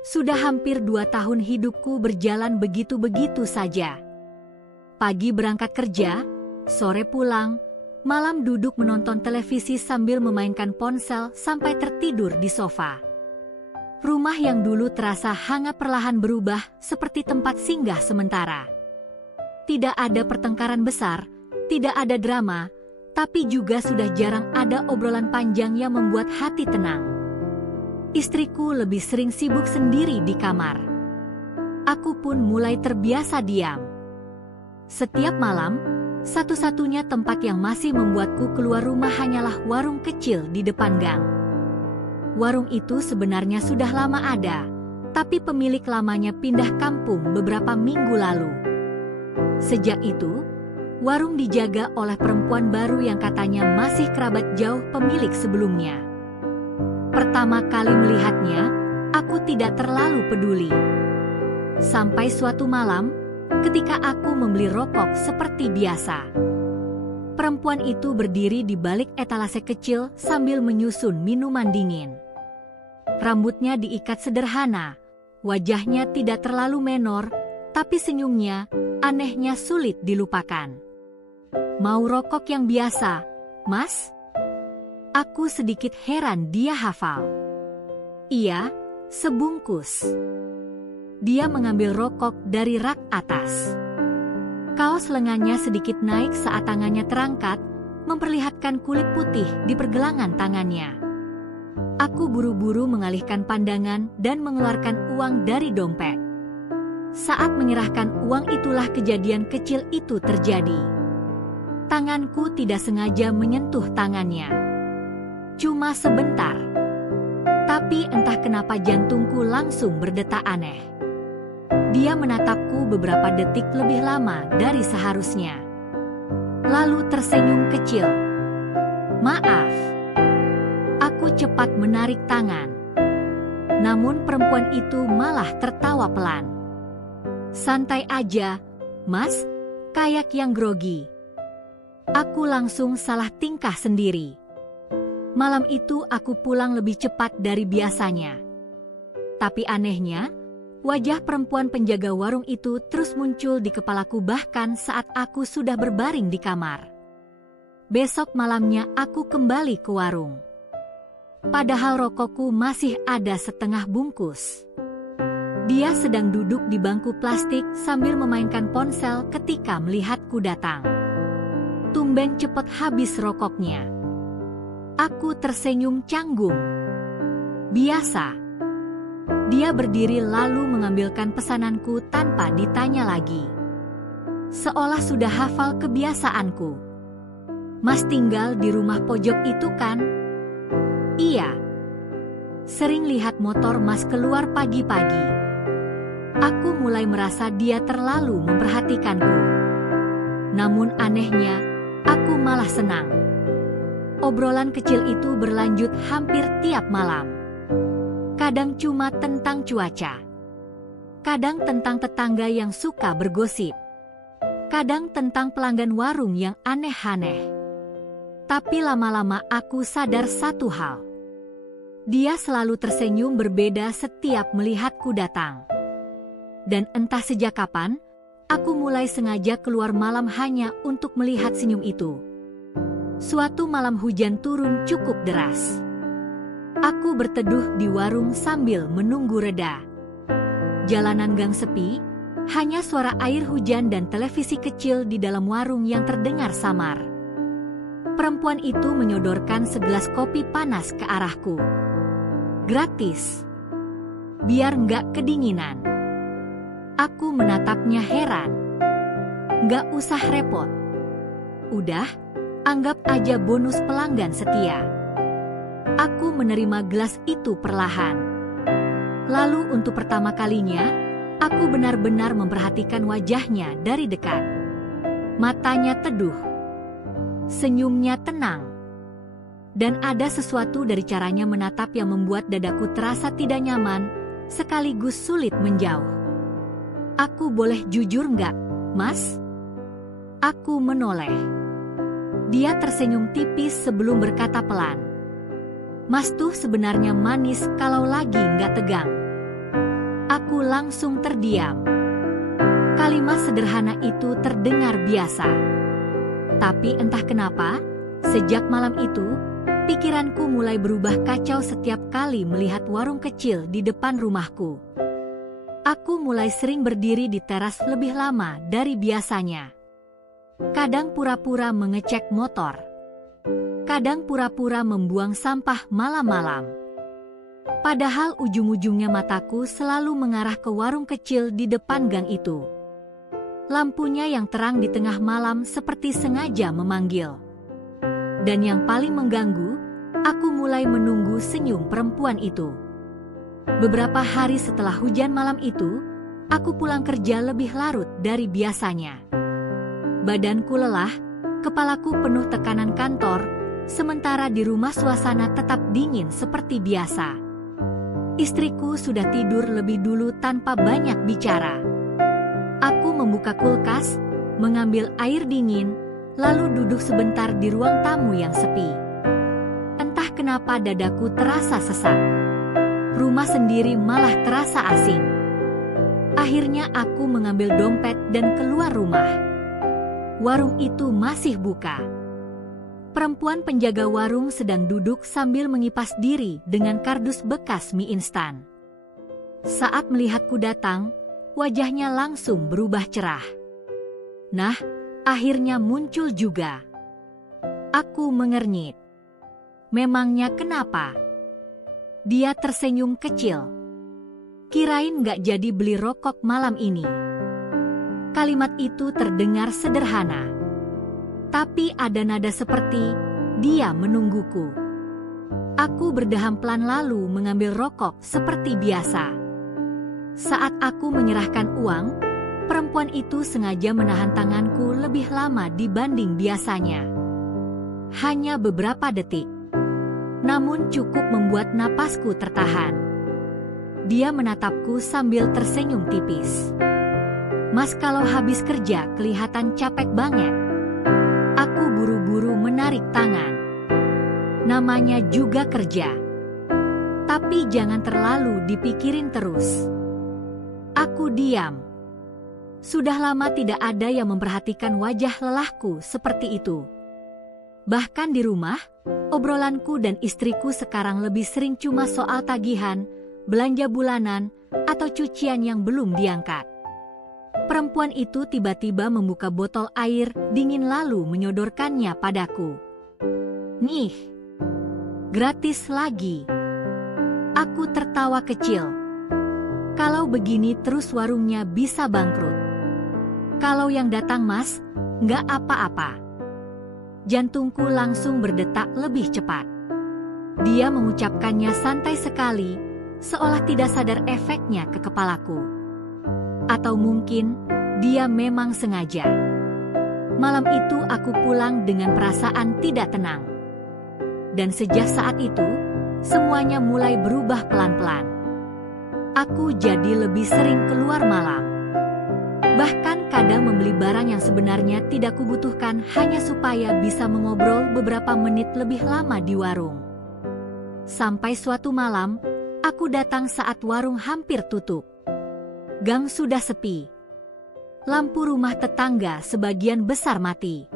Sudah hampir 2 tahun hidupku berjalan begitu-begitu saja. Pagi berangkat kerja, sore pulang, malam duduk menonton televisi sambil memainkan ponsel sampai tertidur di sofa. Rumah yang dulu terasa hangat perlahan berubah seperti tempat singgah sementara. Tidak ada pertengkaran besar, tidak ada drama, tapi juga sudah jarang ada obrolan panjang yang membuat hati tenang. Istriku lebih sering sibuk sendiri di kamar. Aku pun mulai terbiasa diam. Setiap malam, satu-satunya tempat yang masih membuatku keluar rumah hanyalah warung kecil di depan gang. Warung itu sebenarnya sudah lama ada, tapi pemilik lamanya pindah kampung beberapa minggu lalu. Sejak itu, warung dijaga oleh perempuan baru yang katanya masih kerabat jauh pemilik sebelumnya. Pertama kali melihatnya, aku tidak terlalu peduli. Sampai suatu malam, ketika aku membeli rokok seperti biasa. Perempuan itu berdiri di balik etalase kecil sambil menyusun minuman dingin. Rambutnya diikat sederhana, wajahnya tidak terlalu menor, tapi senyumnya, anehnya sulit dilupakan. "Mau rokok yang biasa, Mas?" Aku sedikit heran dia hafal. "Iya, sebungkus." Dia mengambil rokok dari rak atas. Kaos lengannya sedikit naik saat tangannya terangkat, memperlihatkan kulit putih di pergelangan tangannya. Aku buru-buru mengalihkan pandangan dan mengeluarkan uang dari dompet. Saat menyerahkan uang itulah kejadian kecil itu terjadi. Tanganku tidak sengaja menyentuh tangannya. Cuma sebentar. Tapi entah kenapa jantungku langsung berdetak aneh. Dia menatapku beberapa detik lebih lama dari seharusnya. Lalu tersenyum kecil. "Maaf." Aku cepat menarik tangan. Namun perempuan itu malah tertawa pelan. "Santai aja, Mas, kayak yang grogi." Aku langsung salah tingkah sendiri. Malam itu aku pulang lebih cepat dari biasanya. Tapi anehnya, wajah perempuan penjaga warung itu terus muncul di kepalaku bahkan saat aku sudah berbaring di kamar. Besok malamnya aku kembali ke warung. Padahal rokokku masih ada setengah bungkus. Dia sedang duduk di bangku plastik sambil memainkan ponsel ketika melihatku datang. Tumben cepat habis rokoknya. Aku tersenyum canggung. "Biasa." Dia berdiri lalu mengambilkan pesananku tanpa ditanya lagi. Seolah sudah hafal kebiasaanku. "Mas tinggal di rumah pojok itu kan?" "Iya." "Sering lihat motor Mas keluar pagi-pagi." Aku mulai merasa dia terlalu memperhatikanku. Namun anehnya, aku malah senang. Obrolan kecil itu berlanjut hampir tiap malam. Kadang cuma tentang cuaca. Kadang tentang tetangga yang suka bergosip. Kadang tentang pelanggan warung yang aneh-aneh. Tapi lama-lama aku sadar satu hal. Dia selalu tersenyum berbeda setiap melihatku datang. Dan entah sejak kapan, aku mulai sengaja keluar malam hanya untuk melihat senyum itu. Suatu malam hujan turun cukup deras. Aku berteduh di warung sambil menunggu reda. Jalanan gang sepi, hanya suara air hujan dan televisi kecil di dalam warung yang terdengar samar. Perempuan itu menyodorkan segelas kopi panas ke arahku. "Gratis. Biar nggak kedinginan." Aku menatapnya heran. "Nggak usah repot. Udah, anggap aja bonus pelanggan setia." Aku menerima gelas itu perlahan. Lalu untuk pertama kalinya, aku benar-benar memperhatikan wajahnya dari dekat. Matanya teduh. Senyumnya tenang. Dan ada sesuatu dari caranya menatap yang membuat dadaku terasa tidak nyaman, sekaligus sulit menjauh. "Aku boleh jujur nggak, Mas?" Aku menoleh. Dia tersenyum tipis sebelum berkata pelan, "Mas tuh sebenarnya manis kalau lagi nggak tegang." Aku langsung terdiam. Kalimat sederhana itu terdengar biasa. Tapi entah kenapa, sejak malam itu, pikiranku mulai berubah kacau setiap kali melihat warung kecil di depan rumahku. Aku mulai sering berdiri di teras lebih lama dari biasanya. Kadang pura-pura mengecek motor. Kadang pura-pura membuang sampah malam-malam. Padahal ujung-ujungnya mataku selalu mengarah ke warung kecil di depan gang itu. Lampunya yang terang di tengah malam seperti sengaja memanggil. Dan yang paling mengganggu, aku mulai menunggu senyum perempuan itu. Beberapa hari setelah hujan malam itu, aku pulang kerja lebih larut dari biasanya. Badanku lelah, kepalaku penuh tekanan kantor, sementara di rumah suasana tetap dingin seperti biasa. Istriku sudah tidur lebih dulu tanpa banyak bicara. Aku membuka kulkas, mengambil air dingin, lalu duduk sebentar di ruang tamu yang sepi. Entah kenapa dadaku terasa sesak. Rumah sendiri malah terasa asing. Akhirnya aku mengambil dompet dan keluar rumah. Warung itu masih buka. Perempuan penjaga warung sedang duduk sambil mengipas diri dengan kardus bekas mie instan. Saat melihatku datang, wajahnya langsung berubah cerah. Nah, akhirnya muncul juga. Aku mengernyit. Memangnya kenapa? Dia tersenyum kecil. Kirain gak jadi beli rokok malam ini. Kalimat itu terdengar sederhana. Tapi ada nada seperti, dia menungguku. Aku berdeham pelan lalu mengambil rokok seperti biasa. Saat aku menyerahkan uang, perempuan itu sengaja menahan tanganku lebih lama dibanding biasanya. Hanya beberapa detik. Namun cukup membuat napasku tertahan. Dia menatapku sambil tersenyum tipis. Mas, kalau habis kerja kelihatan capek banget. Aku buru-buru menarik tangan. Namanya juga kerja. Tapi jangan terlalu dipikirin terus. Aku diam. Sudah lama tidak ada yang memperhatikan wajah lelahku seperti itu. Bahkan di rumah, obrolanku dan istriku sekarang lebih sering cuma soal tagihan, belanja bulanan, atau cucian yang belum diangkat. Perempuan itu tiba-tiba membuka botol air dingin lalu menyodorkannya padaku. Nih, gratis lagi. Aku tertawa kecil. Kalau begini terus warungnya bisa bangkrut. Kalau yang datang Mas, nggak apa-apa. Jantungku langsung berdetak lebih cepat. Dia mengucapkannya santai sekali, seolah tidak sadar efeknya ke kepalaku. Atau mungkin dia memang sengaja. Malam itu aku pulang dengan perasaan tidak tenang. Dan sejak saat itu, semuanya mulai berubah pelan-pelan. Aku jadi lebih sering keluar malam. Bahkan kadang membeli barang yang sebenarnya tidak kubutuhkan hanya supaya bisa mengobrol beberapa menit lebih lama di warung. Sampai suatu malam, aku datang saat warung hampir tutup. Gang sudah sepi. Lampu rumah tetangga sebagian besar mati.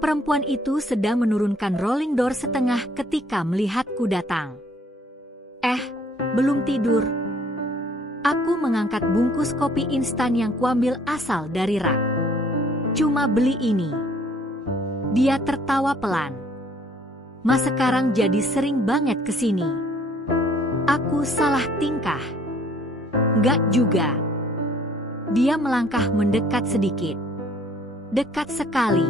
Perempuan itu sedang menurunkan rolling door setengah ketika melihatku datang. Belum tidur. Aku mengangkat bungkus kopi instan yang kuambil asal dari rak. Cuma beli ini. Dia tertawa pelan. Mas sekarang jadi sering banget kesini. Aku salah tingkah. Enggak juga. Dia melangkah mendekat sedikit. Dekat sekali.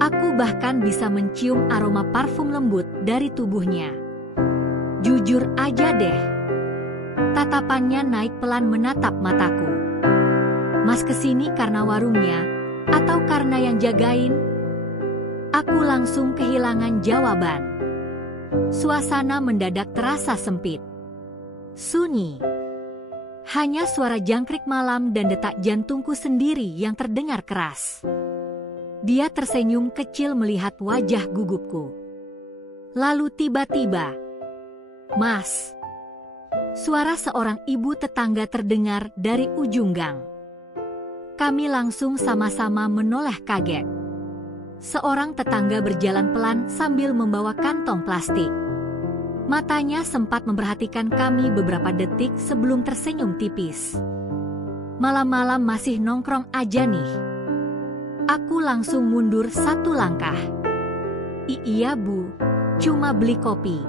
Aku bahkan bisa mencium aroma parfum lembut dari tubuhnya. Jujur aja deh. Tatapannya naik pelan menatap mataku. Mas kesini karena warungnya, atau karena yang jagain? Aku langsung kehilangan jawaban. Suasana mendadak terasa sempit. Sunyi. Hanya suara jangkrik malam dan detak jantungku sendiri yang terdengar keras. Dia tersenyum kecil melihat wajah gugupku. Lalu tiba-tiba, Mas, Suara seorang ibu tetangga terdengar dari ujung gang. Kami langsung sama-sama menoleh kaget. Seorang tetangga berjalan pelan sambil membawa kantong plastik. Matanya sempat memperhatikan kami beberapa detik sebelum tersenyum tipis. Malam-malam masih nongkrong aja nih. Aku langsung mundur 1 langkah. Iya bu, cuma beli kopi.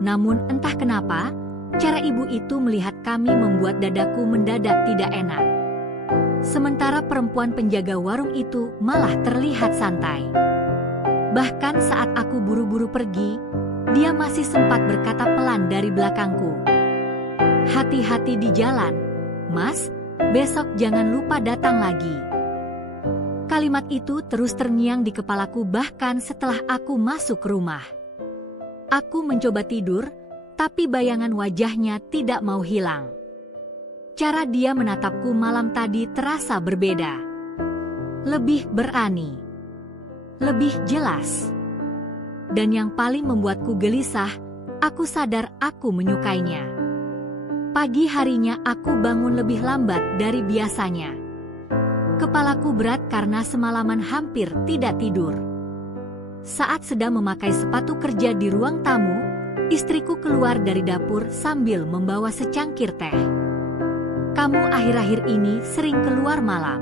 Namun entah kenapa, cara ibu itu melihat kami membuat dadaku mendadak tidak enak. Sementara perempuan penjaga warung itu malah terlihat santai. Bahkan saat aku buru-buru pergi, dia masih sempat berkata pelan dari belakangku. Hati-hati di jalan, Mas, besok jangan lupa datang lagi. Kalimat itu terus terngiang di kepalaku bahkan setelah aku masuk rumah. Aku mencoba tidur, tapi bayangan wajahnya tidak mau hilang. Cara dia menatapku malam tadi terasa berbeda. Lebih berani. Lebih jelas. Dan yang paling membuatku gelisah, aku sadar aku menyukainya. Pagi harinya aku bangun lebih lambat dari biasanya. Kepalaku berat karena semalaman hampir tidak tidur. Saat sedang memakai sepatu kerja di ruang tamu, istriku keluar dari dapur sambil membawa secangkir teh. Kamu akhir-akhir ini sering keluar malam.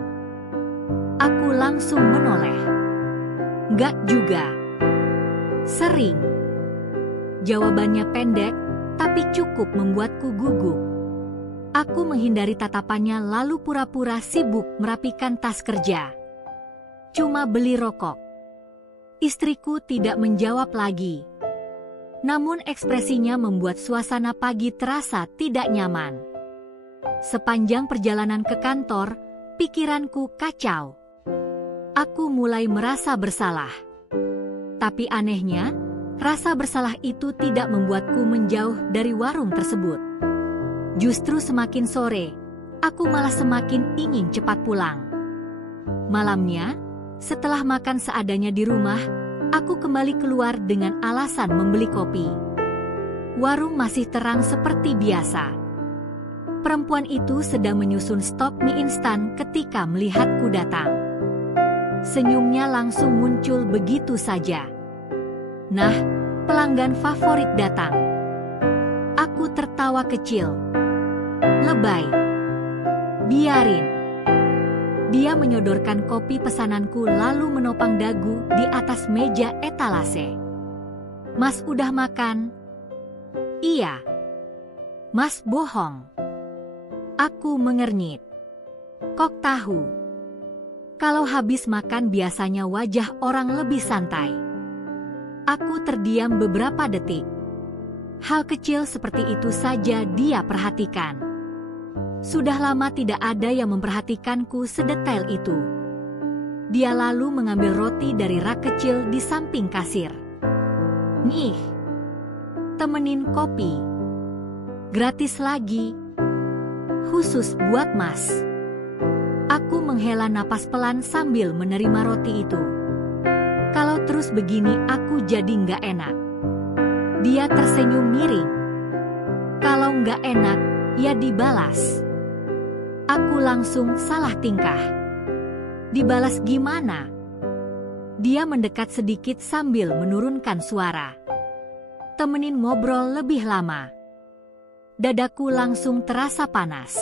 Aku langsung menoleh. Enggak juga. Sering. Jawabannya pendek, tapi cukup membuatku gugup. Aku menghindari tatapannya lalu pura-pura sibuk merapikan tas kerja. Cuma beli rokok. Istriku tidak menjawab lagi. Namun ekspresinya membuat suasana pagi terasa tidak nyaman. Sepanjang perjalanan ke kantor, pikiranku kacau. Aku mulai merasa bersalah. Tapi anehnya, rasa bersalah itu tidak membuatku menjauh dari warung tersebut. Justru semakin sore, aku malah semakin ingin cepat pulang. Malamnya, setelah makan seadanya di rumah, aku kembali keluar dengan alasan membeli kopi. Warung masih terang seperti biasa. Perempuan itu sedang menyusun stok mie instan ketika melihatku datang. Senyumnya langsung muncul begitu saja. Nah, pelanggan favorit datang. Aku tertawa kecil. Lebay. Biarin. Dia menyodorkan kopi pesananku lalu menopang dagu di atas meja etalase. Mas udah makan? Iya. Mas bohong. Aku mengernyit. Kok tahu? Kalau habis makan biasanya wajah orang lebih santai. Aku terdiam beberapa detik. Hal kecil seperti itu saja dia perhatikan. Sudah lama tidak ada yang memperhatikanku sedetail itu. Dia lalu mengambil roti dari rak kecil di samping kasir. Nih, temenin kopi. Gratis lagi. Khusus buat Mas. Aku menghela napas pelan sambil menerima roti itu. Kalau terus begini aku jadi nggak enak. Dia tersenyum miring. Kalau nggak enak, ya dibalas. Aku langsung salah tingkah. Dibalas gimana? Dia mendekat sedikit sambil menurunkan suara. Temenin ngobrol lebih lama. Dadaku langsung terasa panas.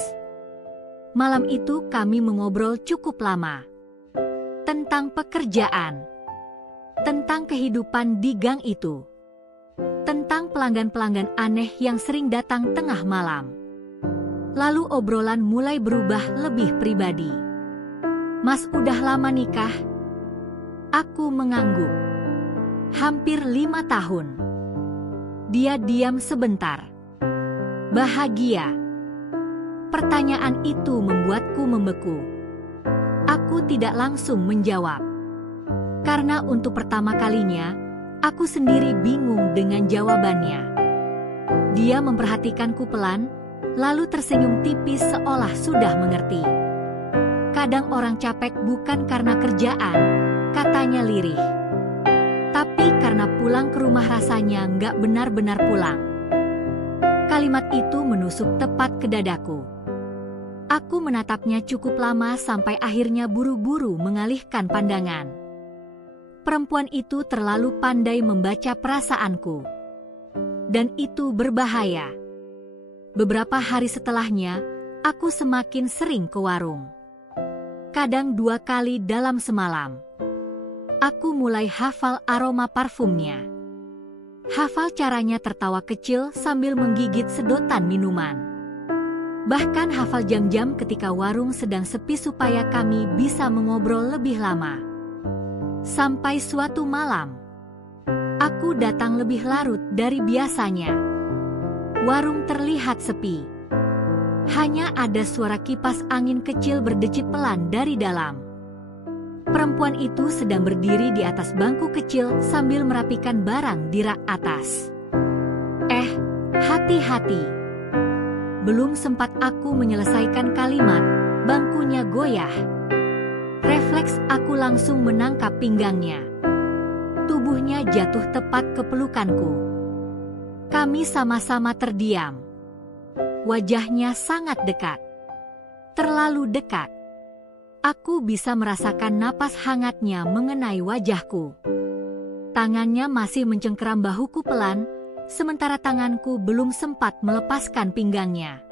Malam itu kami mengobrol cukup lama. Tentang pekerjaan. Tentang kehidupan di gang itu. Tentang pelanggan-pelanggan aneh yang sering datang tengah malam. Lalu obrolan mulai berubah lebih pribadi. Mas udah lama nikah? Aku mengangguk. Hampir 5 tahun. Dia diam sebentar. Bahagia. Pertanyaan itu membuatku membeku. Aku tidak langsung menjawab. Karena untuk pertama kalinya, aku sendiri bingung dengan jawabannya. Dia memperhatikanku pelan, lalu tersenyum tipis seolah sudah mengerti. Kadang orang capek bukan karena kerjaan, katanya lirih. Tapi karena pulang ke rumah rasanya nggak benar-benar pulang. Kalimat itu menusuk tepat ke dadaku. Aku menatapnya cukup lama sampai akhirnya buru-buru mengalihkan pandangan. Perempuan itu terlalu pandai membaca perasaanku. Dan itu berbahaya. Beberapa hari setelahnya, aku semakin sering ke warung. Kadang 2 kali dalam semalam. Aku mulai hafal aroma parfumnya. Hafal caranya tertawa kecil sambil menggigit sedotan minuman. Bahkan hafal jam-jam ketika warung sedang sepi supaya kami bisa mengobrol lebih lama. Sampai suatu malam, aku datang lebih larut dari biasanya. Warung terlihat sepi. Hanya ada suara kipas angin kecil berdecit pelan dari dalam. Perempuan itu sedang berdiri di atas bangku kecil sambil merapikan barang di rak atas. Hati-hati. Belum sempat aku menyelesaikan kalimat, bangkunya goyah. Refleks aku langsung menangkap pinggangnya. Tubuhnya jatuh tepat ke pelukanku. Kami sama-sama terdiam. Wajahnya sangat dekat. Terlalu dekat. Aku bisa merasakan napas hangatnya mengenai wajahku. Tangannya masih mencengkeram bahuku pelan, sementara tanganku belum sempat melepaskan pinggangnya.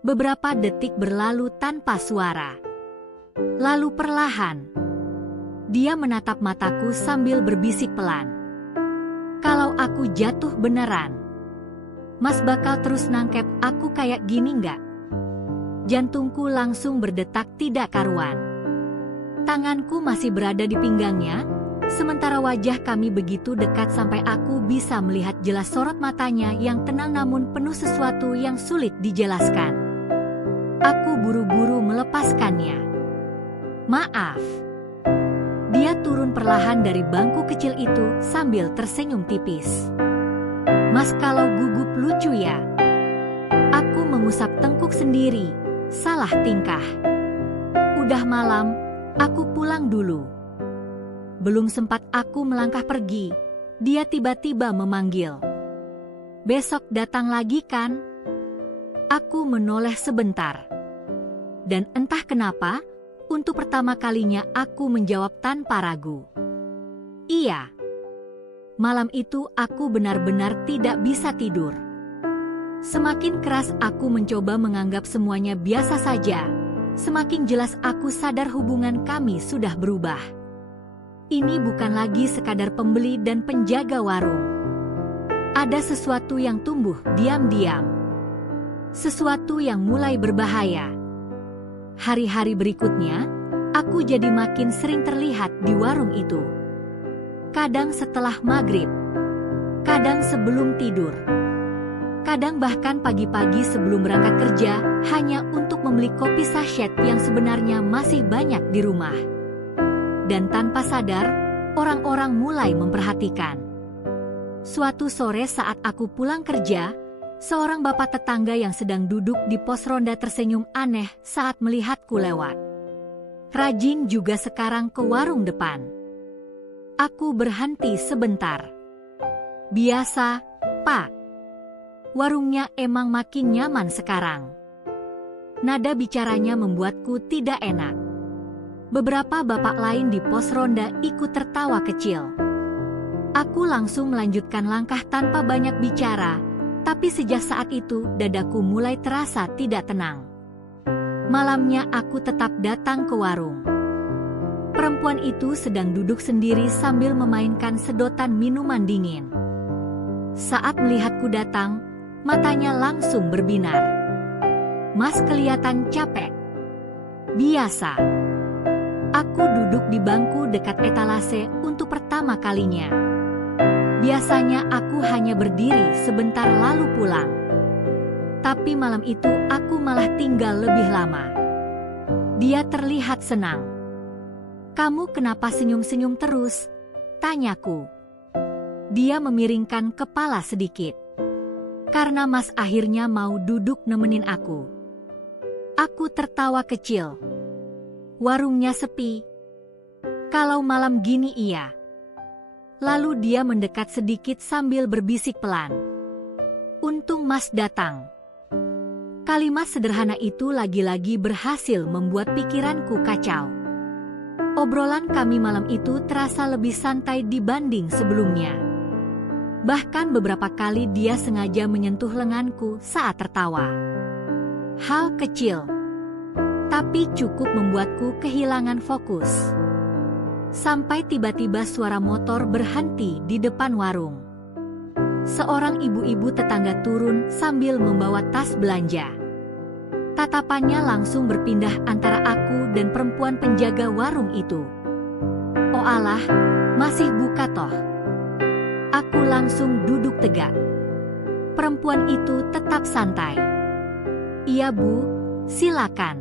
Beberapa detik berlalu tanpa suara. Lalu perlahan, dia menatap mataku sambil berbisik pelan. Kalau aku jatuh beneran, Mas bakal terus nangkep aku kayak gini nggak? Jantungku langsung berdetak tidak karuan. Tanganku masih berada di pinggangnya, sementara wajah kami begitu dekat sampai aku bisa melihat jelas sorot matanya yang tenang namun penuh sesuatu yang sulit dijelaskan. Aku buru-buru melepaskannya. Maaf. Dia turun perlahan dari bangku kecil itu sambil tersenyum tipis. Mas kalau gugup lucu ya. Aku mengusap tengkuk sendiri. Salah tingkah. Udah malam, aku pulang dulu. Belum sempat aku melangkah pergi, dia tiba-tiba memanggil. Besok datang lagi kan? Aku menoleh sebentar. Dan entah kenapa, untuk pertama kalinya aku menjawab tanpa ragu. Iya. Malam itu aku benar-benar tidak bisa tidur. Semakin keras aku mencoba menganggap semuanya biasa saja, semakin jelas aku sadar hubungan kami sudah berubah. Ini bukan lagi sekadar pembeli dan penjaga warung. Ada sesuatu yang tumbuh diam-diam. Sesuatu yang mulai berbahaya. Hari-hari berikutnya, aku jadi makin sering terlihat di warung itu. Kadang setelah maghrib, kadang sebelum tidur. Kadang bahkan pagi-pagi sebelum berangkat kerja, hanya untuk membeli kopi sachet yang sebenarnya masih banyak di rumah. Dan tanpa sadar, orang-orang mulai memperhatikan. Suatu sore saat aku pulang kerja, seorang bapak tetangga yang sedang duduk di pos ronda tersenyum aneh saat melihatku lewat. Rajin juga sekarang ke warung depan. Aku berhenti sebentar. Biasa, Pak. Warungnya emang makin nyaman sekarang. Nada bicaranya membuatku tidak enak. Beberapa bapak lain di pos ronda ikut tertawa kecil. Aku langsung melanjutkan langkah tanpa banyak bicara, tapi sejak saat itu dadaku mulai terasa tidak tenang. Malamnya aku tetap datang ke warung. Perempuan itu sedang duduk sendiri sambil memainkan sedotan minuman dingin. Saat melihatku datang, matanya langsung berbinar. Mas kelihatan capek. Biasa. Aku duduk di bangku dekat etalase untuk pertama kalinya. Biasanya aku hanya berdiri sebentar lalu pulang. Tapi malam itu aku malah tinggal lebih lama. Dia terlihat senang. Kamu kenapa senyum-senyum terus? Tanyaku. Dia memiringkan kepala sedikit. Karena Mas akhirnya mau duduk nemenin aku. Aku tertawa kecil. Warungnya sepi. Kalau malam gini iya. Lalu dia mendekat sedikit sambil berbisik pelan. Untung Mas datang." Kalimat sederhana itu lagi-lagi berhasil membuat pikiranku kacau. Obrolan kami malam itu terasa lebih santai dibanding sebelumnya. Bahkan beberapa kali dia sengaja menyentuh lenganku saat tertawa. Hal kecil, tapi cukup membuatku kehilangan fokus. Sampai tiba-tiba suara motor berhenti di depan warung. Seorang ibu-ibu tetangga turun sambil membawa tas belanja. Tatapannya langsung berpindah antara aku dan perempuan penjaga warung itu. "Oh alah, masih buka toh?" Aku langsung duduk tegak. Perempuan itu tetap santai. "Iya Bu, silakan."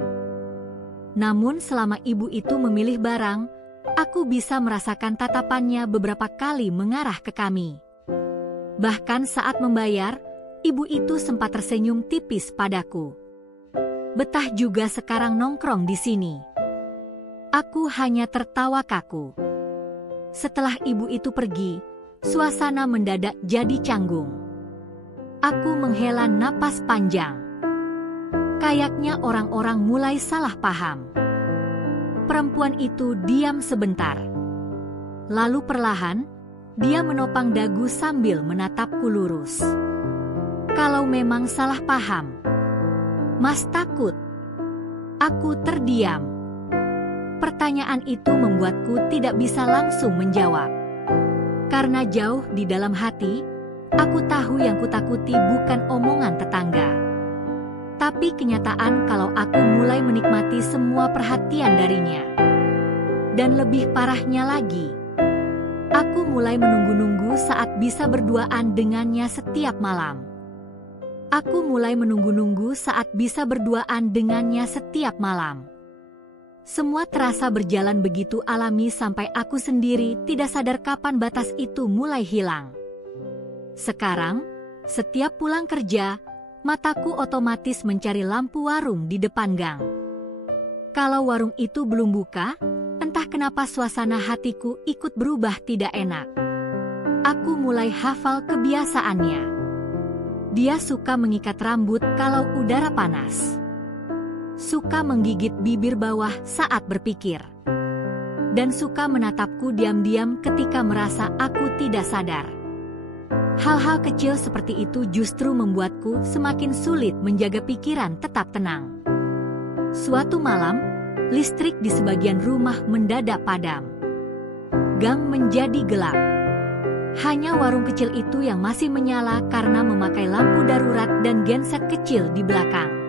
Namun selama ibu itu memilih barang, aku bisa merasakan tatapannya beberapa kali mengarah ke kami. Bahkan saat membayar, ibu itu sempat tersenyum tipis padaku. Betah juga sekarang nongkrong di sini. Aku hanya tertawa kaku. Setelah ibu itu pergi, suasana mendadak jadi canggung. Aku menghela napas panjang. Kayaknya orang-orang mulai salah paham. Perempuan itu diam sebentar. Lalu perlahan, dia menopang dagu sambil menatapku lurus. "Kalau memang salah paham, Mas takut?" Aku terdiam. Pertanyaan itu membuatku tidak bisa langsung menjawab. Karena jauh di dalam hati, aku tahu yang kutakuti bukan omongan tetangga, tapi kenyataan kalau aku mulai menikmati semua perhatian darinya. Dan lebih parahnya lagi, aku mulai menunggu-nunggu saat bisa berduaan dengannya setiap malam. Aku mulai menunggu-nunggu saat bisa berduaan dengannya setiap malam. Semua terasa berjalan begitu alami sampai aku sendiri tidak sadar kapan batas itu mulai hilang. Sekarang, setiap pulang kerja, mataku otomatis mencari lampu warung di depan gang. Kalau warung itu belum buka, entah kenapa suasana hatiku ikut berubah tidak enak. Aku mulai hafal kebiasaannya. Dia suka mengikat rambut kalau udara panas. Suka menggigit bibir bawah saat berpikir. Dan suka menatapku diam-diam ketika merasa aku tidak sadar. Hal-hal kecil seperti itu justru membuatku semakin sulit menjaga pikiran tetap tenang. Suatu malam, listrik di sebagian rumah mendadak padam. Gang menjadi gelap. Hanya warung kecil itu yang masih menyala karena memakai lampu darurat dan genset kecil di belakang.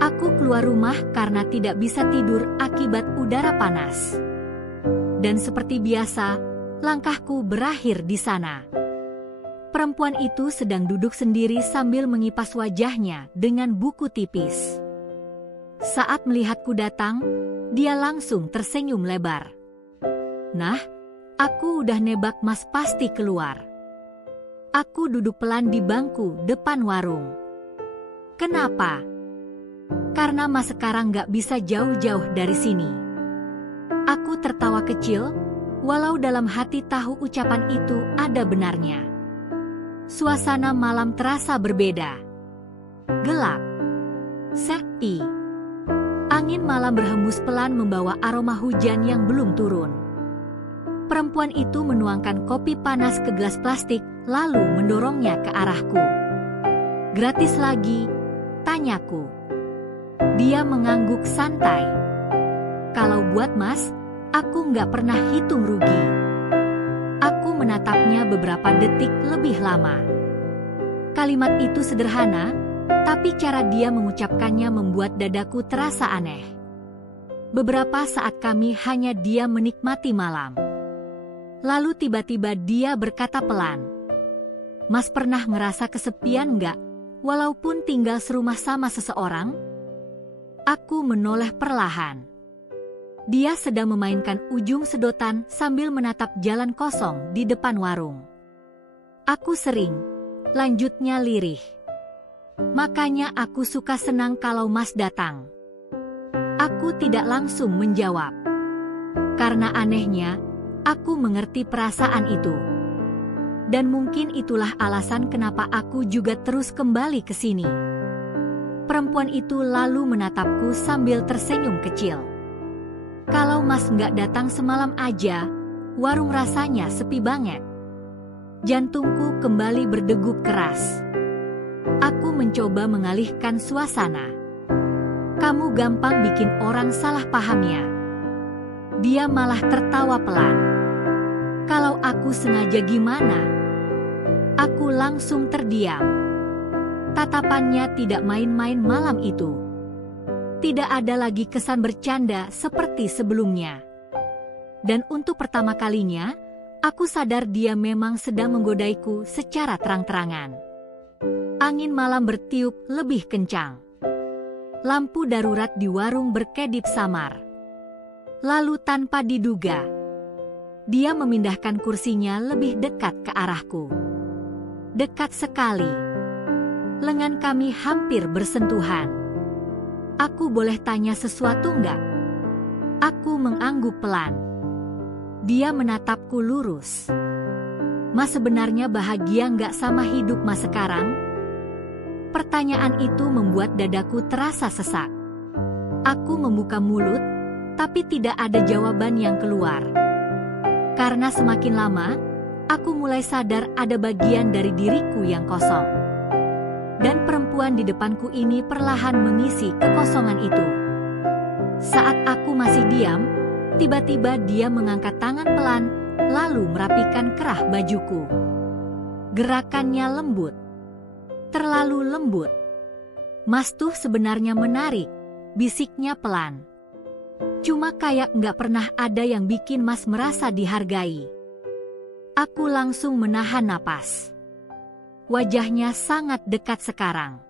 Aku keluar rumah karena tidak bisa tidur akibat udara panas. Dan seperti biasa, langkahku berakhir di sana. Perempuan itu sedang duduk sendiri sambil mengipas wajahnya dengan buku tipis. Saat melihatku datang, dia langsung tersenyum lebar. "Nah, aku udah nebak Mas pasti keluar." Aku duduk pelan di bangku depan warung. "Kenapa?" "Karena Mas sekarang gak bisa jauh-jauh dari sini." Aku tertawa kecil, walau dalam hati tahu ucapan itu ada benarnya. Suasana malam terasa berbeda. Gelap. Sepi. Angin malam berhembus pelan membawa aroma hujan yang belum turun. Perempuan itu menuangkan kopi panas ke gelas plastik, lalu mendorongnya ke arahku. "Gratis lagi?" tanyaku. Dia mengangguk santai. "Kalau buat Mas, aku nggak pernah hitung rugi." Aku menatapnya beberapa detik lebih lama. Kalimat itu sederhana, tapi cara dia mengucapkannya membuat dadaku terasa aneh. Beberapa saat kami hanya diam menikmati malam. Lalu tiba-tiba dia berkata pelan, "Mas pernah ngerasa kesepian nggak, walaupun tinggal serumah sama seseorang?" Aku menoleh perlahan. Dia sedang memainkan ujung sedotan sambil menatap jalan kosong di depan warung. "Aku sering," lanjutnya lirih. "Makanya aku suka senang kalau Mas datang." Aku tidak langsung menjawab. Karena anehnya, aku mengerti perasaan itu. Dan mungkin itulah alasan kenapa aku juga terus kembali ke sini. Perempuan itu lalu menatapku sambil tersenyum kecil. Kalau Mas nggak datang semalam aja, warung rasanya sepi banget. Jantungku kembali berdegup keras. Aku mencoba mengalihkan suasana. Kamu gampang bikin orang salah paham ya. Dia malah tertawa pelan. Kalau aku sengaja gimana? Aku langsung terdiam. Tatapannya tidak main-main malam itu. Tidak ada lagi kesan bercanda seperti sebelumnya. Dan untuk pertama kalinya, aku sadar dia memang sedang menggodaiku secara terang-terangan. Angin malam bertiup lebih kencang. Lampu darurat di warung berkedip samar. Lalu tanpa diduga, dia memindahkan kursinya lebih dekat ke arahku. Dekat sekali. Lengan kami hampir bersentuhan. Aku boleh tanya sesuatu nggak? Aku mengangguk pelan. Dia menatapku lurus. Mas sebenarnya bahagia nggak sama hidup Mas sekarang? Pertanyaan itu membuat dadaku terasa sesak. Aku membuka mulut, tapi tidak ada jawaban yang keluar. Karena semakin lama, aku mulai sadar ada bagian dari diriku yang kosong. Dan perempuan di depanku ini perlahan mengisi kekosongan itu. Saat aku masih diam, tiba-tiba dia mengangkat tangan pelan, lalu merapikan kerah bajuku. Gerakannya lembut. Terlalu lembut. Mas tuh sebenarnya menarik, bisiknya pelan. Cuma kayak nggak pernah ada yang bikin Mas merasa dihargai. Aku langsung menahan napas. Wajahnya sangat dekat sekarang.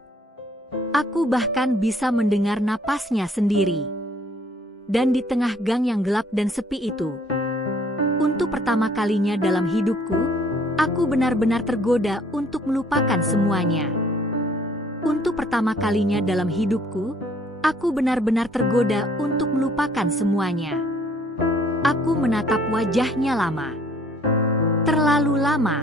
Aku bahkan bisa mendengar napasnya sendiri. Dan di tengah gang yang gelap dan sepi itu, untuk pertama kalinya dalam hidupku, aku benar-benar tergoda untuk melupakan semuanya. Untuk pertama kalinya dalam hidupku, aku benar-benar tergoda untuk melupakan semuanya. Aku menatap wajahnya lama. Terlalu lama.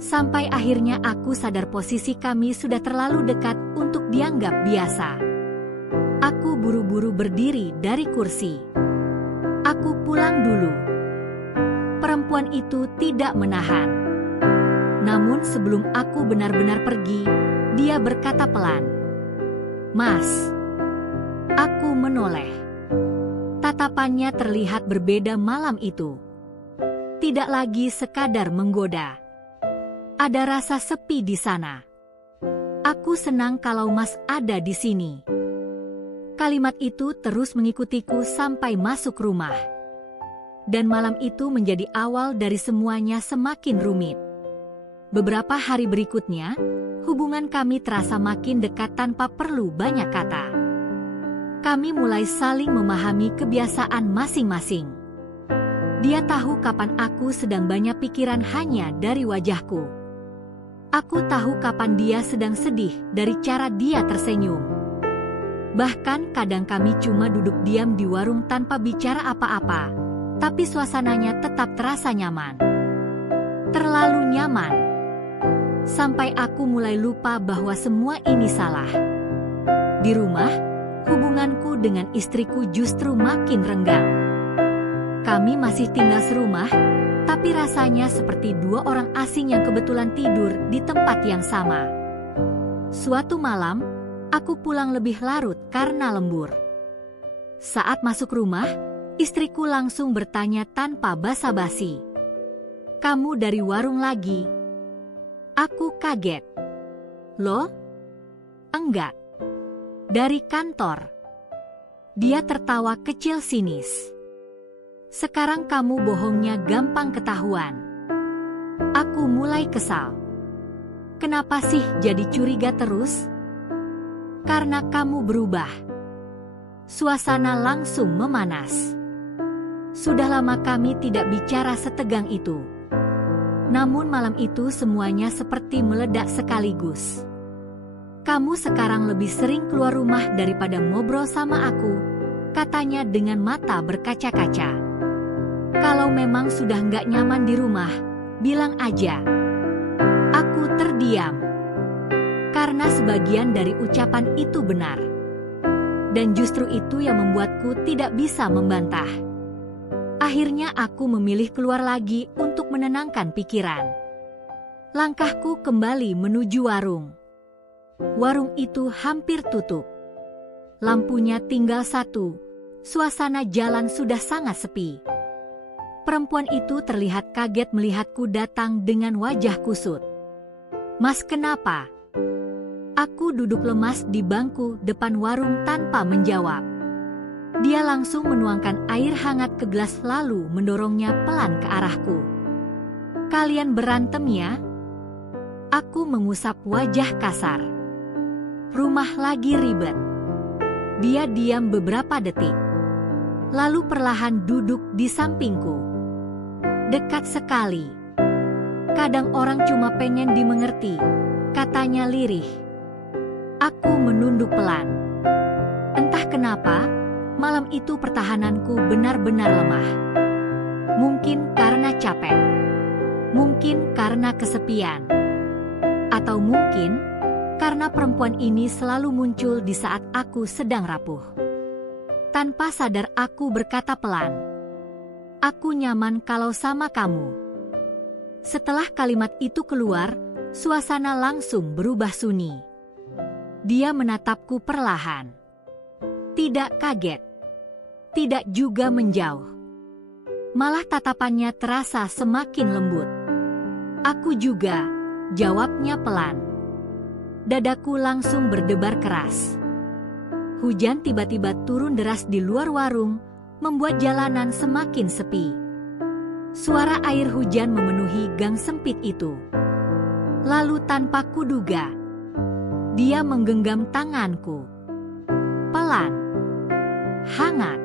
Sampai akhirnya aku sadar posisi kami sudah terlalu dekat untuk dianggap biasa. Aku buru-buru berdiri dari kursi. Aku pulang dulu. Perempuan itu tidak menahan. Namun sebelum aku benar-benar pergi, dia berkata pelan, "Mas." Aku menoleh. Tatapannya terlihat berbeda malam itu. Tidak lagi sekadar menggoda. Ada rasa sepi di sana. Aku senang kalau Mas ada di sini. Kalimat itu terus mengikutiku sampai masuk rumah. Dan malam itu menjadi awal dari semuanya semakin rumit. Beberapa hari berikutnya, hubungan kami terasa makin dekat tanpa perlu banyak kata. Kami mulai saling memahami kebiasaan masing-masing. Dia tahu kapan aku sedang banyak pikiran hanya dari wajahku. Aku tahu kapan dia sedang sedih dari cara dia tersenyum. Bahkan kadang kami cuma duduk diam di warung tanpa bicara apa-apa, tapi suasananya tetap terasa nyaman. Terlalu nyaman. Sampai aku mulai lupa bahwa semua ini salah. Di rumah, hubunganku dengan istriku justru makin renggang. Kami masih tinggal serumah, tapi rasanya seperti dua orang asing yang kebetulan tidur di tempat yang sama. Suatu malam, aku pulang lebih larut karena lembur. Saat masuk rumah, istriku langsung bertanya tanpa basa-basi, "Kamu dari warung lagi?" Aku kaget. "Loh? Enggak. Dari kantor." Dia tertawa kecil sinis. "Sekarang kamu bohongnya gampang ketahuan." Aku mulai kesal. "Kenapa sih jadi curiga terus?" "Karena kamu berubah." Suasana langsung memanas. Sudah lama kami tidak bicara setegang itu. Namun malam itu semuanya seperti meledak sekaligus. "Kamu sekarang lebih sering keluar rumah daripada ngobrol sama aku," katanya dengan mata berkaca-kaca. "Kalau memang sudah nggak nyaman di rumah, bilang aja. Aku terdiam. Karena sebagian dari ucapan itu benar. Dan justru itu yang membuatku tidak bisa membantah. Akhirnya aku memilih keluar lagi untuk menenangkan pikiran. Langkahku kembali menuju warung. Warung itu hampir tutup. Lampunya tinggal satu. Suasana jalan sudah sangat sepi. Perempuan itu terlihat kaget melihatku datang dengan wajah kusut. "Mas, kenapa?" Aku duduk lemas di bangku depan warung tanpa menjawab. Dia langsung menuangkan air hangat ke gelas lalu mendorongnya pelan ke arahku. "Kalian berantem ya?" Aku mengusap wajah kasar. "Rumah lagi ribet." Dia diam beberapa detik. Lalu perlahan duduk di sampingku. "Dekat sekali. Kadang orang cuma pengen dimengerti," katanya lirih. Aku menunduk pelan. Entah kenapa, malam itu pertahananku benar-benar lemah. Mungkin karena capek. Mungkin karena kesepian. Atau mungkin karena perempuan ini selalu muncul di saat aku sedang rapuh. Tanpa sadar aku berkata pelan, "Aku nyaman kalau sama kamu." Setelah kalimat itu keluar, suasana langsung berubah sunyi. Dia menatapku perlahan. Tidak kaget. Tidak juga menjauh. Malah tatapannya terasa semakin lembut. "Aku juga," jawabnya pelan. Dadaku langsung berdebar keras. Hujan tiba-tiba turun deras di luar warung, membuat jalanan semakin sepi. Suara air hujan memenuhi gang sempit itu. Lalu tanpa kuduga, dia menggenggam tanganku. Pelan. Hangat.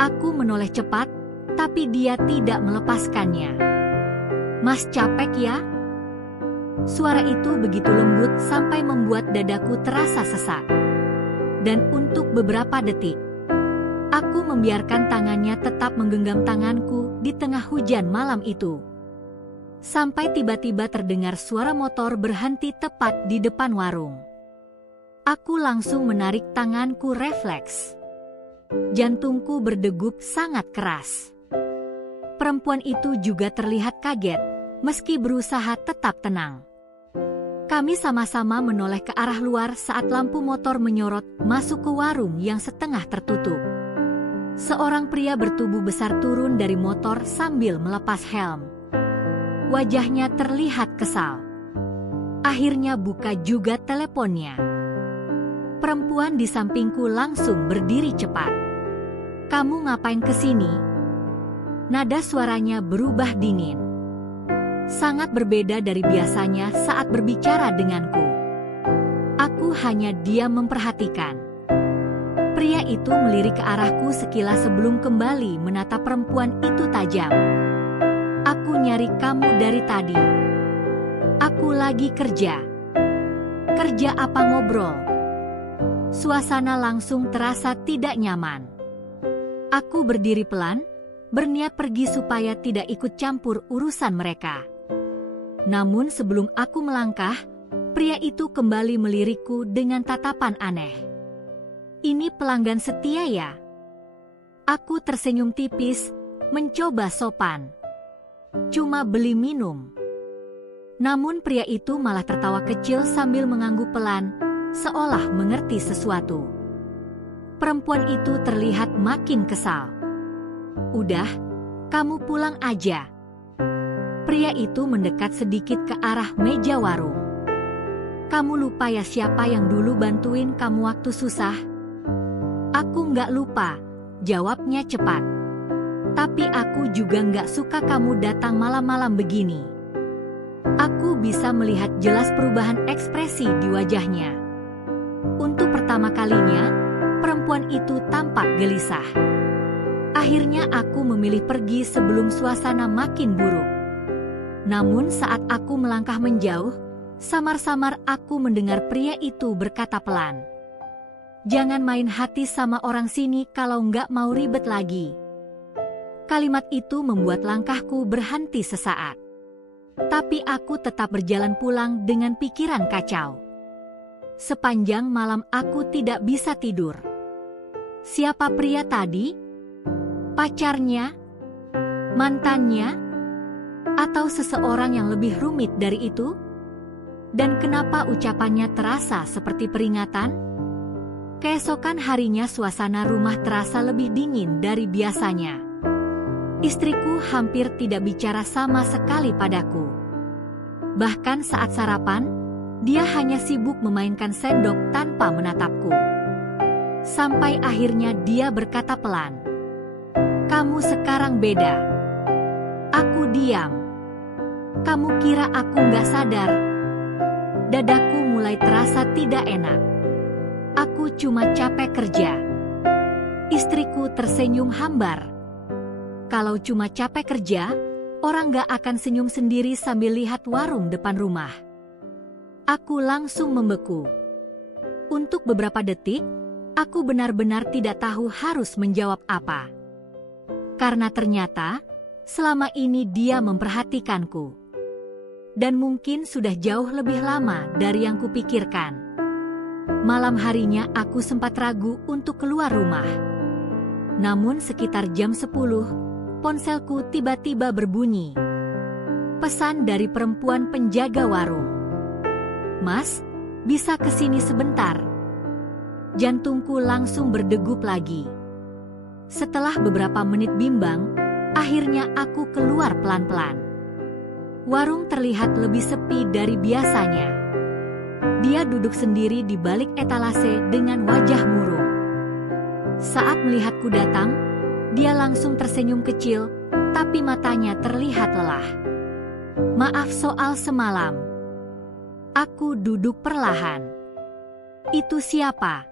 Aku menoleh cepat, tapi dia tidak melepaskannya. "Mas, capek ya?" Suara itu begitu lembut sampai membuat dadaku terasa sesak. Dan untuk beberapa detik, aku membiarkan tangannya tetap menggenggam tanganku di tengah hujan malam itu. Sampai tiba-tiba terdengar suara motor berhenti tepat di depan warung. Aku langsung menarik tanganku refleks. Jantungku berdegup sangat keras. Perempuan itu juga terlihat kaget, meski berusaha tetap tenang. Kami sama-sama menoleh ke arah luar saat lampu motor menyorot masuk ke warung yang setengah tertutup. Seorang pria bertubuh besar turun dari motor sambil melepas helm. Wajahnya terlihat kesal. Akhirnya buka juga teleponnya. Perempuan di sampingku langsung berdiri cepat. "Kamu ngapain kesini?" Nada suaranya berubah dingin. Sangat berbeda dari biasanya saat berbicara denganku. Aku hanya diam memperhatikan. Pria itu melirik ke arahku sekilas sebelum kembali menatap perempuan itu tajam. "Aku nyari kamu dari tadi." "Aku lagi kerja." "Kerja apa ngobrol?" Suasana langsung terasa tidak nyaman. Aku berdiri pelan, berniat pergi supaya tidak ikut campur urusan mereka. Namun sebelum aku melangkah, pria itu kembali melirikku dengan tatapan aneh. "Ini pelanggan setia ya?" Aku tersenyum tipis, mencoba sopan. "Cuma beli minum." Namun pria itu malah tertawa kecil sambil mengangguk pelan, seolah mengerti sesuatu. Perempuan itu terlihat makin kesal. "Udah, kamu pulang aja." Pria itu mendekat sedikit ke arah meja warung. "Kamu lupa ya siapa yang dulu bantuin kamu waktu susah?" "Aku nggak lupa," jawabnya cepat. "Tapi aku juga nggak suka kamu datang malam-malam begini." Aku bisa melihat jelas perubahan ekspresi di wajahnya. Untuk pertama kalinya, perempuan itu tampak gelisah. Akhirnya aku memilih pergi sebelum suasana makin buruk. Namun saat aku melangkah menjauh, samar-samar aku mendengar pria itu berkata pelan, "Jangan main hati sama orang sini kalau nggak mau ribet lagi." Kalimat itu membuat langkahku berhenti sesaat. Tapi aku tetap berjalan pulang dengan pikiran kacau. Sepanjang malam aku tidak bisa tidur. Siapa pria tadi? Pacarnya? Mantannya? Atau seseorang yang lebih rumit dari itu? Dan kenapa ucapannya terasa seperti peringatan? Keesokan harinya suasana rumah terasa lebih dingin dari biasanya. Istriku hampir tidak bicara sama sekali padaku. Bahkan saat sarapan, dia hanya sibuk memainkan sendok tanpa menatapku. Sampai akhirnya dia berkata pelan, "Kamu sekarang beda." Aku diam. "Kamu kira aku nggak sadar?" Dadaku mulai terasa tidak enak. "Aku cuma capek kerja." Istriku tersenyum hambar. Kalau cuma capek kerja, orang gak akan senyum sendiri sambil lihat warung depan rumah. Aku langsung membeku. Untuk beberapa detik, aku benar-benar tidak tahu harus menjawab apa. Karena ternyata, selama ini dia memperhatikanku. Dan mungkin sudah jauh lebih lama dari yang kupikirkan. Malam harinya aku sempat ragu untuk keluar rumah. Namun sekitar jam 10, ponselku tiba-tiba berbunyi. Pesan dari perempuan penjaga warung. "Mas, bisa kesini sebentar?" Jantungku langsung berdegup lagi. Setelah beberapa menit bimbang, akhirnya aku keluar pelan-pelan. Warung terlihat lebih sepi dari biasanya. Dia duduk sendiri di balik etalase dengan wajah murung. Saat melihatku datang, dia langsung tersenyum kecil, tapi matanya terlihat lelah. "Maaf soal semalam." Aku duduk perlahan. "Itu siapa?"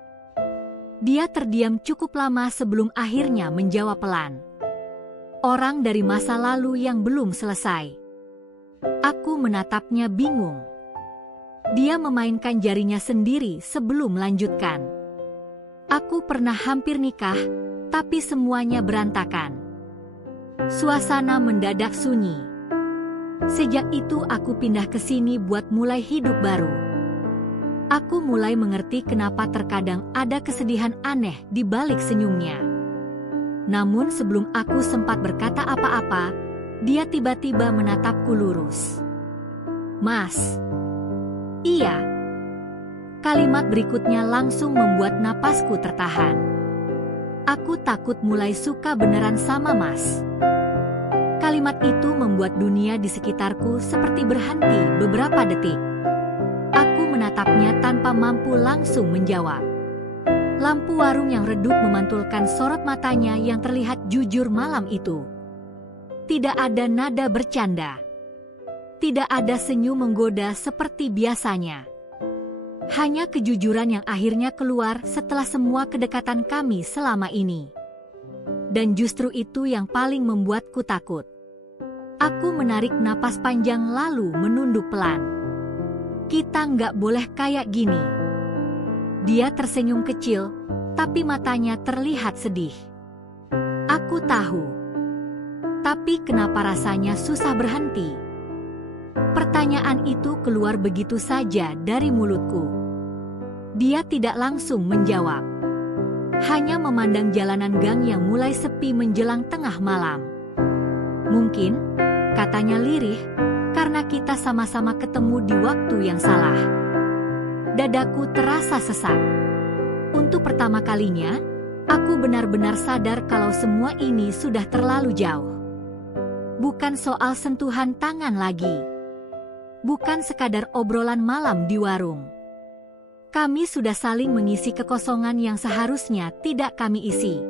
Dia terdiam cukup lama sebelum akhirnya menjawab pelan. "Orang dari masa lalu yang belum selesai." Aku menatapnya bingung. Dia memainkan jarinya sendiri sebelum melanjutkan. "Aku pernah hampir nikah, tapi semuanya berantakan." Suasana mendadak sunyi. Sejak itu aku pindah ke sini buat mulai hidup baru. Aku mulai mengerti kenapa terkadang ada kesedihan aneh di balik senyumnya. Namun sebelum aku sempat berkata apa-apa, dia tiba-tiba menatapku lurus. "Mas." "Iya." Kalimat berikutnya langsung membuat napasku tertahan. "Aku takut mulai suka beneran sama Mas." Kalimat itu membuat dunia di sekitarku seperti berhenti beberapa detik. Aku menatapnya tanpa mampu langsung menjawab. Lampu warung yang redup memantulkan sorot matanya yang terlihat jujur malam itu. Tidak ada nada bercanda. Tidak ada senyum menggoda seperti biasanya. Hanya kejujuran yang akhirnya keluar setelah semua kedekatan kami selama ini. Dan justru itu yang paling membuatku takut. Aku menarik napas panjang lalu menunduk pelan. "Kita nggak boleh kayak gini." Dia tersenyum kecil, tapi matanya terlihat sedih. Aku tahu. Tapi kenapa rasanya susah berhenti? Pertanyaan itu keluar begitu saja dari mulutku. Dia tidak langsung menjawab. Hanya memandang jalanan gang yang mulai sepi menjelang tengah malam. "Mungkin," katanya lirih, "karena kita sama-sama ketemu di waktu yang salah." Dadaku terasa sesak. Untuk pertama kalinya, aku benar-benar sadar kalau semua ini sudah terlalu jauh. Bukan soal sentuhan tangan lagi. Bukan sekadar obrolan malam di warung. Kami sudah saling mengisi kekosongan yang seharusnya tidak kami isi.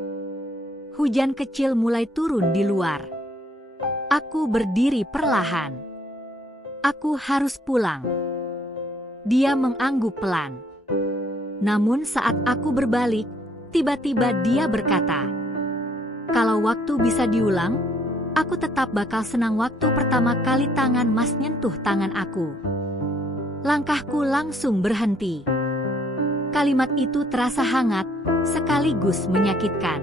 Hujan kecil mulai turun di luar. Aku berdiri perlahan. Aku harus pulang. Dia mengangguk pelan. Namun saat aku berbalik, tiba-tiba dia berkata, "Kalau waktu bisa diulang, aku tetap bakal senang waktu pertama kali tangan Mas nyentuh tangan aku." Langkahku langsung berhenti. Kalimat itu terasa hangat, sekaligus menyakitkan.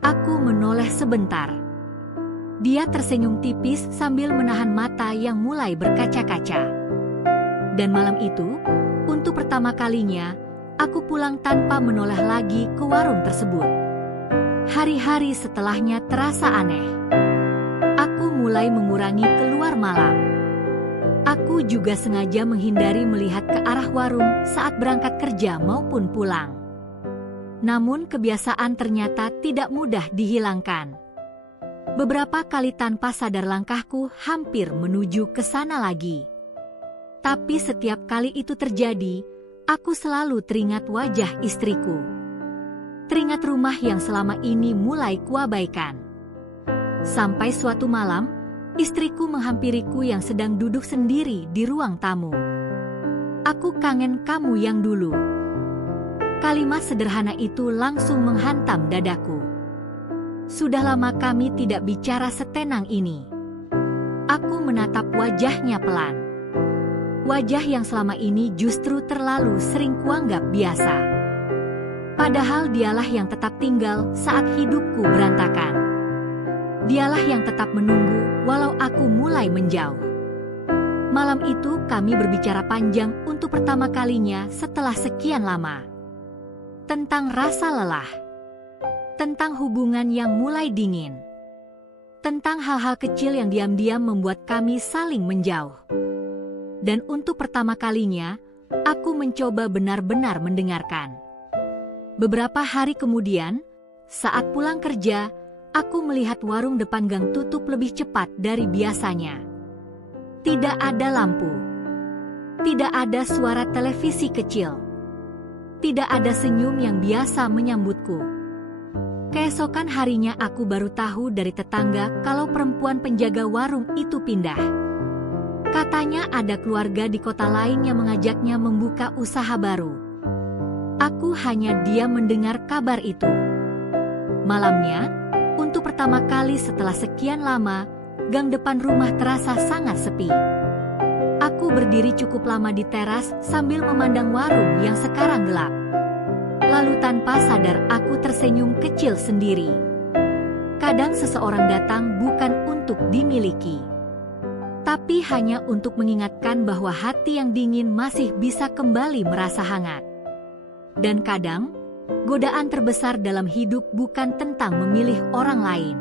Aku menoleh sebentar. Dia tersenyum tipis sambil menahan mata yang mulai berkaca-kaca. Dan malam itu, untuk pertama kalinya, aku pulang tanpa menoleh lagi ke warung tersebut. Hari-hari setelahnya terasa aneh. Aku mulai mengurangi keluar malam. Aku juga sengaja menghindari melihat ke arah warung saat berangkat kerja maupun pulang. Namun kebiasaan ternyata tidak mudah dihilangkan. Beberapa kali tanpa sadar langkahku hampir menuju ke sana lagi. Tapi setiap kali itu terjadi, aku selalu teringat wajah istriku. Teringat rumah yang selama ini mulai kuabaikan. Sampai suatu malam, istriku menghampiriku yang sedang duduk sendiri di ruang tamu. "Aku kangen kamu yang dulu." Kalimat sederhana itu langsung menghantam dadaku. Sudah lama kami tidak bicara setenang ini. Aku menatap wajahnya pelan. Wajah yang selama ini justru terlalu sering kuanggap biasa. Padahal dialah yang tetap tinggal saat hidupku berantakan. Dialah yang tetap menunggu walau aku mulai menjauh. Malam itu kami berbicara panjang untuk pertama kalinya setelah sekian lama. Tentang rasa lelah. Tentang hubungan yang mulai dingin. Tentang hal-hal kecil yang diam-diam membuat kami saling menjauh. Dan untuk pertama kalinya, aku mencoba benar-benar mendengarkan. Beberapa hari kemudian, saat pulang kerja, aku melihat warung depan gang tutup lebih cepat dari biasanya. Tidak ada lampu. Tidak ada suara televisi kecil. Tidak ada senyum yang biasa menyambutku. Keesokan harinya aku baru tahu dari tetangga kalau perempuan penjaga warung itu pindah. Katanya ada keluarga di kota lain yang mengajaknya membuka usaha baru. Aku hanya diam mendengar kabar itu. Malamnya, untuk pertama kali setelah sekian lama, gang depan rumah terasa sangat sepi. Aku berdiri cukup lama di teras sambil memandang warung yang sekarang gelap. Lalu tanpa sadar aku tersenyum kecil sendiri. Kadang seseorang datang bukan untuk dimiliki, tapi hanya untuk mengingatkan bahwa hati yang dingin masih bisa kembali merasa hangat. Dan kadang, godaan terbesar dalam hidup bukan tentang memilih orang lain,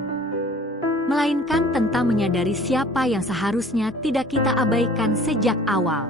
melainkan tentang menyadari siapa yang seharusnya tidak kita abaikan sejak awal.